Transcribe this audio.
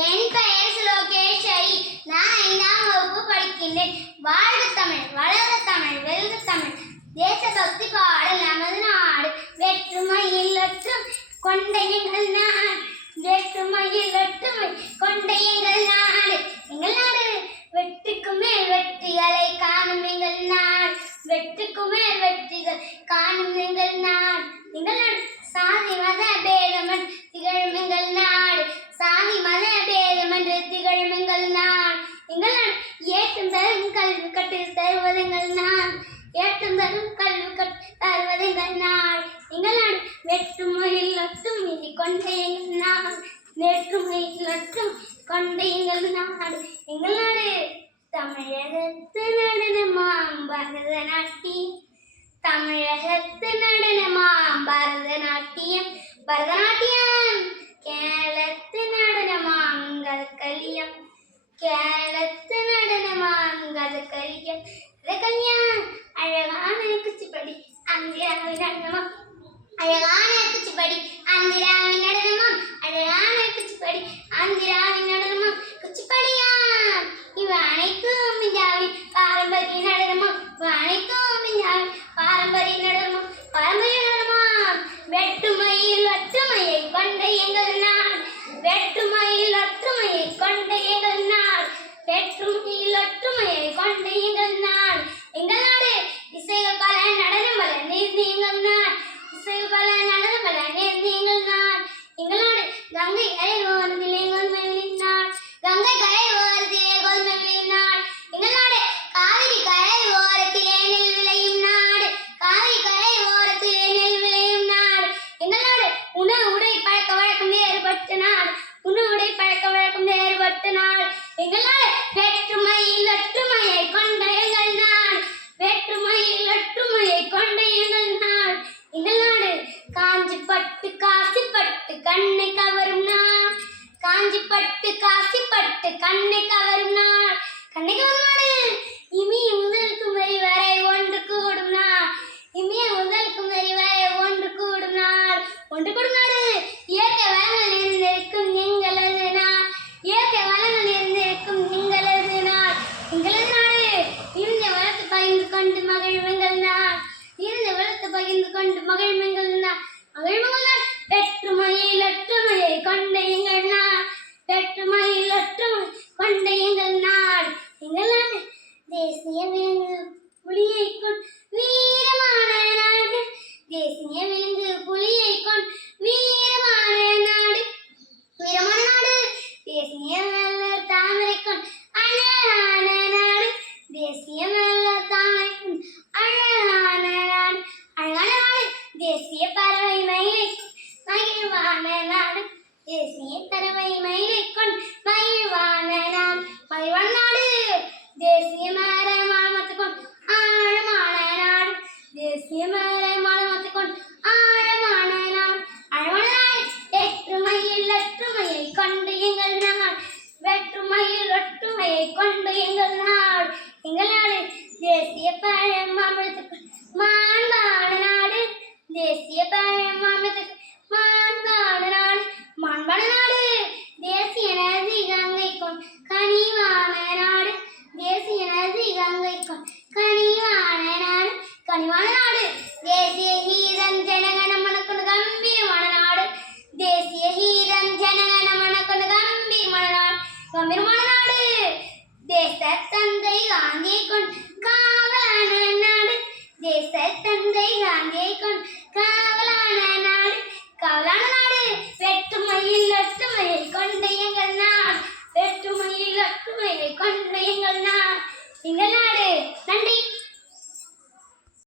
என் பெயர் சுலோகேஸ்வரி. நான் 5ஆம் வகுப்பு படிக்கின்றேன். வாழ்க தமிழ், வளர்க தமிழ், வெல்க தமிழ். தேசபக்தி பாடல் நமது நாடு. வேற்றுமையில் ஒற்றுமை கொண்ட எங்கள் நாடு. வேற்றுமையில் ஒற்றுமை கொண்ட எங்கள் நாடு. எங்கள் நாடு வெற்றிக்கு மேல் வெற்றிகளை காணும் எங்கள் நாடு. வெற்றிக்கு மேல் வெற்றிகள் காணும் எங்கள் நாடு. எங்கள் நாடு சாதி மத பேதமன் திகழும் எங்கள் நாடு. சாதி மத பேதமன்று திகழும் எங்கள் நாடு. எங்கள் நாடு ஏற்றும் தரும் கல்வி கற்று தருவது எங்கள் நாடு. ஏற்றும் தரும் கல்வி கற்று தருவது எங்கள் நாடு. எங்கள் நாடு வேற்றுமையில் ஒற்றுமை கொண்ட எங்கள் நாடு. வேற்றுமையில் ஒற்றுமை கொண்ட எங்கள் நாடு. எங்கள் நாடு தமிழகத்து நடனமாம் பரதநாட்டியம். தமிழகத்து நடனமாம் பரதநாட்டியம். பரதநாட்டியம் கேரளத்து நடனமாம் கதகளியம். கேரளத்து நடனமாம் கதகளியம். கதகளியம் அழகான குச்சிப்படி ஆந்திராவின் நடனமாம். அழகான குச்சிப்படி ஆந்திராவின் நடனமாம். அழகான குச்சிப்படி ஆந்திராவின் நடனமாம். குச்சிப்படியாம் இவை அனைத்தும் இந்தியாவின் பாரம்பரிய நடனமாம். இவை அனைத்தும் இந்தியாவின் பாரம்பரிய நடனமாம். பாரம்பரிய நடனமாம். வேற்றுமையில் ஒற்றுமையை கொண்ட எங்கள் நாடு. வேற்றுமையில் ஒற்றுமையை கொண்ட எங்கள் நாடு. வேற்றுமையில் ஒற்றுமையை கொண்ட எங்கள் நாடு. எங்கள் நாடு இசைகள் பல நடனம் பல நேர்ந்து எங்கள் நாடு. இசைகள் பல நடனம் பல நேர்ந்து எங்கள் நாடு. எங்கள் நாடு கங்கை கரை ஓரத்திலே கோல்மெல்லின் நாடு. கங்கை கரை ஓரத்திலே கோல்மெல்லின் நாடு. எங்கள் நாடு காவிரி கரை ஓரத்திலே நெல் விளையும் நாடு. காவிரி கரை ஓரத்திலே நெல் விளையும் நாடு. எங்கள் நாடு உணவு உடை பழக்க வழக்கம் வேறுபட்ட நாடு. உணவு உடை பழக்க வழக்கம் வேறுபட்ட நாடு. எங்கள் நாடு வேற்றுமையில் ஒற்றுமையை கொண்ட எங்கள் நாடு. வேற்றுமையில் ஒற்றுமையை கொண்ட எங்கள் நாடு. எங்கள் நாடு காஞ்சிப்பட்டு காசிப்பட்டு கண்ணை கவரும் நாடு. காஞ்சிப்பட்டு காசிப்பட்டு கண்ணை கவரும் நாடு. கண்ணை கவரும் நாடு. இமிய முதல் குமரி வரை ஒன்று கூடும் நாடு. இமிய முதல் குமரி வரை ஒன்று கூடும் நாடு. ஒன்று கூடும் நாடு. இயற்கை வளங்கள் நிறைந்திருக்கும் எங்களது நாடு. இயற்கை வளங்கள் நிறைந்திருக்கும் எங்களது நாடு. எங்களது நாடு இருந்த வளர்த்து பகிர்ந்து கொண்டு மகிழும் எங்கள் நாடு. இருந்த வளர்த்து பகிர்ந்து கொண்டு மகிழும் எங்கள் நாடு. மகிழும் எங்கள் நாடு வேற்றுமையில் ஒற்றுமையை கொண்ட எங்கள் நாடு. வேற்றுமையில் ஒற்றுமை கொண்ட எங்கள் நாடு. எங்கள் நாடு தேசிய விலங்கு புலியை கொண்டு வீரமான நாடு. தேசிய விலங்கு புலியை கொண்டு வீரமான நாடு. வீரமான நாடு. தேசிய மலர் தாமரை கொண்டு அழகான நாடு. தேசிய மலர் தாமரை கொண்டு அழகான நாடு. அழகான நாடு. தேசிய பறவை மயிலை மகிழ்வான நாடு. தேசிய பறவை மயிலை கொண்டு மகிழ்வான நாடு. மகிழ்வான நாடு. தேசிய மர மாமத்தை கொண்டு ஆழமான நாடு. தேசிய மர மாமத்தை கொண்டு ஆழமான நாடு. அழகான நாடு. வேற்றுமையில் ஒற்றுமையை கொண்டு எங்கள் நாடு. வேற்றுமையில் ஒற்றுமையை கொண்டு எங்கள் நாடு. எங்கள் நாடு தேசிய பழம் மாமத்துக்கு மாண்பான நாடு. தேசிய பழம் மாமத்துக்கு மாண்பான நாடு. மாண்பான நாடு. தேசிய நதி கங்கை கொண்டு கனிவான நாடு. தேசிய நதி கங்கை கொண்டு கனிவான நாடு. கனிவான நாடு. தேசிய கீதம் ஜனகணமன கொண்டு கம்பீரமான நாடு. தேசிய கீதம் ஜனகணமன கொண்டு கம்பீரமான நாடு. கம்பீரமான